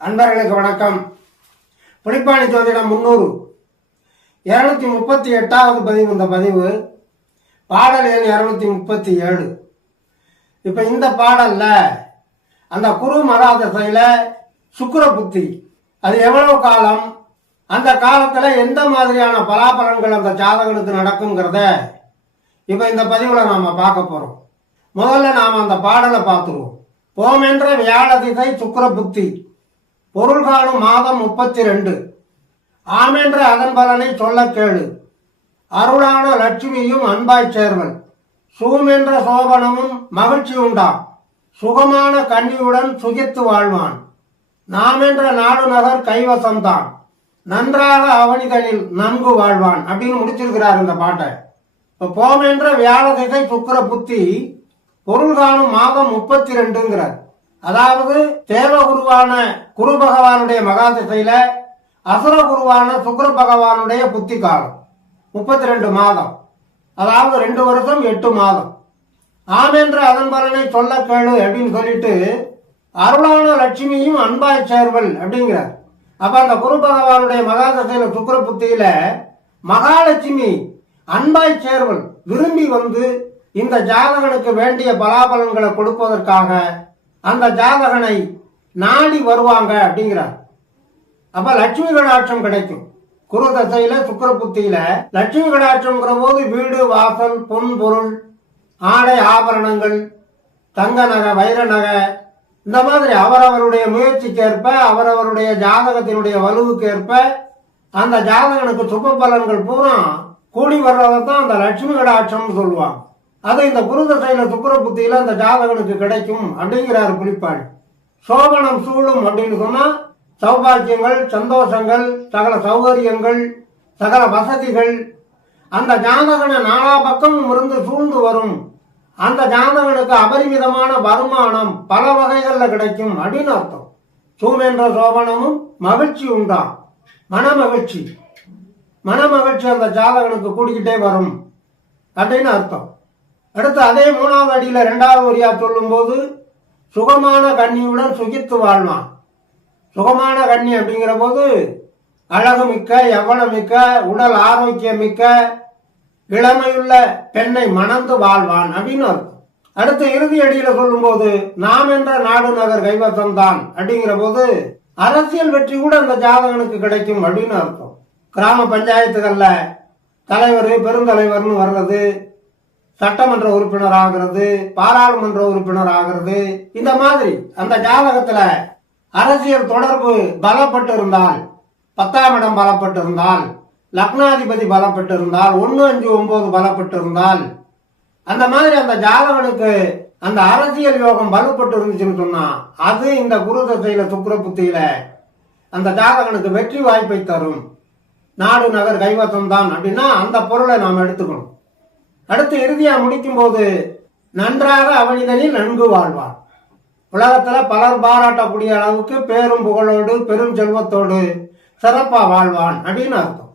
அன்பர்களுக்கு வணக்கம். புலிப்பாணி ஜோதிடம் 300 238வது பதிவு. இந்த பதிவு பாடல் எண் 237. இப்ப இந்த பாடல்ல அந்த குரு மகாதசையில சுக்கிர புத்தி அது எவ்வளவு காலம், அந்த காலத்துல எந்த மாதிரியான பலாபலன்கள் அந்த ஜாதகனுக்கு நடக்குங்கிறத இப்ப இந்த பதிவுல நாம பார்க்க போறோம். முதல்ல நாம அந்த பாடலை பார்த்துருவோம். போமென்ற வியாழ திசை சுக்கிர புத்தி, பொருள் காணும் மாதம் 32. ஆமென்ற அதன் பலனை சொல்ல கேளு, அருளான லட்சுமியும் அன்பாய் சேர்வல், சூமென்ற சோபனமும் மகிழ்ச்சி உண்டாம், சுகமான கன்னியுடன் சுகித்து வாழ்வான், நாமென்ற நாடு நகர் கைவசம்தான், நன்றாக அவனிதனில் நன்கு வாழ்வான் அப்படின்னு முடிச்சிருக்கிறார் இந்த பாட்டை. இப்போ போமென்ற வியாழ திசை சுக்கிர புத்தி, பொருள் காணும் மாதம் 32ங்கிறார். அதாவது தேவகுருவான குரு பகவானுடைய மகாதிசையில அசுர குருவான சுக்கிர பகவானுடைய புத்தி காலம் 32 மாதம், அதாவது 2 வருஷம் 8 மாதம். ஆமென்ற அதன் பலனை சொல்ல கேளு அப்படின்னு சொல்லிட்டு அருளான லட்சுமியும் அன்பாய் சேர்வல் அப்படிங்கிறார். அப்ப அந்த குரு பகவானுடைய மகாதிசையில சுக்கிர புத்தியில மகாலட்சுமி அன்பாய் சேர்வல் விரும்பி வந்து இந்த ஜாதகனுக்கு வேண்டிய பலாபலன்களை கொடுப்பதற்காக அந்த ஜாதகனை நாடி வருவாங்க அப்படிங்கிறார். அப்ப லட்சுமி கடாட்சம் கிடைக்கும். குரு தசையில சுக்கிர புத்தியில லட்சுமி கடாட்சம்ங்கிற போது வீடு வாசல் பொன் பொருள் ஆடை ஆபரணங்கள் தங்க நகை வைர நகை இந்த மாதிரி அவரவருடைய முயற்சிக்கேற்ப அவரவருடைய ஜாதகத்தினுடைய வலுவுக்கேற்ப அந்த ஜாதகனுக்கு சுப பலன்கள் பூரா கூடி வர்றதான் அந்த லட்சுமி கடாட்சம் சொல்லுவாங்க. அது இந்த குரு தசையில சுக்கிர புத்தியில அந்த ஜாதகனுக்கு கிடைக்கும் அப்படிங்கிறார் புலிப்பாணி. சோபனம் சூழும் அப்படின்னு சொன்னா சௌபாக்கியங்கள், சந்தோஷங்கள், சகல சௌகரியங்கள், சகல வசதிகள் அந்த ஜாதகனை நாலா பக்கமும் இருந்து சூழ்ந்து வரும். அந்த ஜாதகனுக்கு அபரிமிதமான வருமானம் பல வகைகள்ல கிடைக்கும் அப்படின்னு அர்த்தம். சூமென்ற சோபனமும் மகிழ்ச்சி உண்டாம், மனமகிழ்ச்சி அந்த ஜாதகனுக்கு கூடிக்கிட்டே வரும் அப்படின்னு அர்த்தம். அடுத்து அதே 3வது அடியில 2வது வரியா சொல்லும் போது சுகமான கன்னியுடன் சுகித்து வாழ்வான். சுகமான கன்னி அப்படிங்கிற போது அழகு மிக்க, யவன மிக்க, உடல் ஆரோக்கியம் மிக்க, இளமையுள்ள பெண்ணை மணந்து வாழ்வான் அப்படின்னு அர்த்தம். அடுத்து இறுதி அடியில சொல்லும் போது நாம் என்ற நாடு நகர் கைவசம் தான் அப்படிங்கிற போது அரசியல் வெற்றி கூட அந்த ஜாதகனுக்கு கிடைக்கும் அப்படின்னு அர்த்தம். கிராம பஞ்சாயத்துகள்ல தலைவர் பெருந்தலைவர்னு வர்றது, சட்டமன்ற உறுப்பினர் ஆகிறது, பாராளுமன்ற உறுப்பினர் ஆகிறது, இந்த மாதிரி அந்த ஜாதகத்துல அரசியல் தொடர்பு பலப்பட்டு இருந்தால், 10ஆம் இடம் பலப்பட்டு இருந்தால், லக்னாதிபதி பலப்பட்டு இருந்தால், 1, 5, 9 பலப்பட்டு இருந்தால், அந்த மாதிரி அந்த ஜாதகனுக்கு அந்த அரசியல் யோகம் பலப்பட்டு இருந்துச்சுன்னு சொன்னா அது இந்த குரு தசையில சுக்கிர புத்தியில அந்த ஜாதகனுக்கு வெற்றி வாய்ப்பை தரும். நாடு நகர் கைவசம் தான் அப்படின்னா அந்த பொருளை நாம் எடுத்துக்கணும். அடுத்து இறுதியா முடிக்கும் போது நன்றாக அவனிதனில் நன்கு வாழ்வான். உலகத்துல பலர் பாராட்டக்கூடிய அளவுக்கு பேரும் புகழோடு பெரும் செல்வத்தோடு சிறப்பா வாழ்வான் அப்படின்னு அர்த்தம்.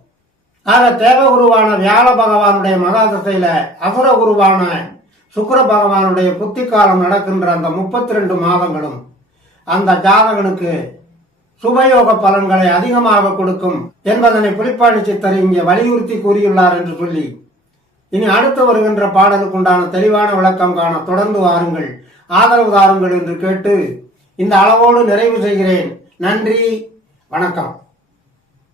ஆக தேவகுருவான வியாழ பகவானுடைய மகாதசையில அசுர குருவான சுக்கிர பகவானுடைய புத்தி காலம் நடக்கின்ற அந்த 32 மாதங்களும் அந்த ஜாதகனுக்கு சுபயோக பலன்களை அதிகமாக கொடுக்கும் என்பதனை புலிப்பாணி சித்தர் இங்கே வலியுறுத்தி கூறியுள்ளார் என்று சொல்லி இனி அடுத்து வருகின்ற பாடலுக்கு உண்டான தெளிவான விளக்கம் காண தொடர்ந்து வாருங்கள், ஆதரவு தாருங்கள் என்று கேட்டு இந்த அளவோடு நிறைவு செய்கிறேன். நன்றி, வணக்கம்.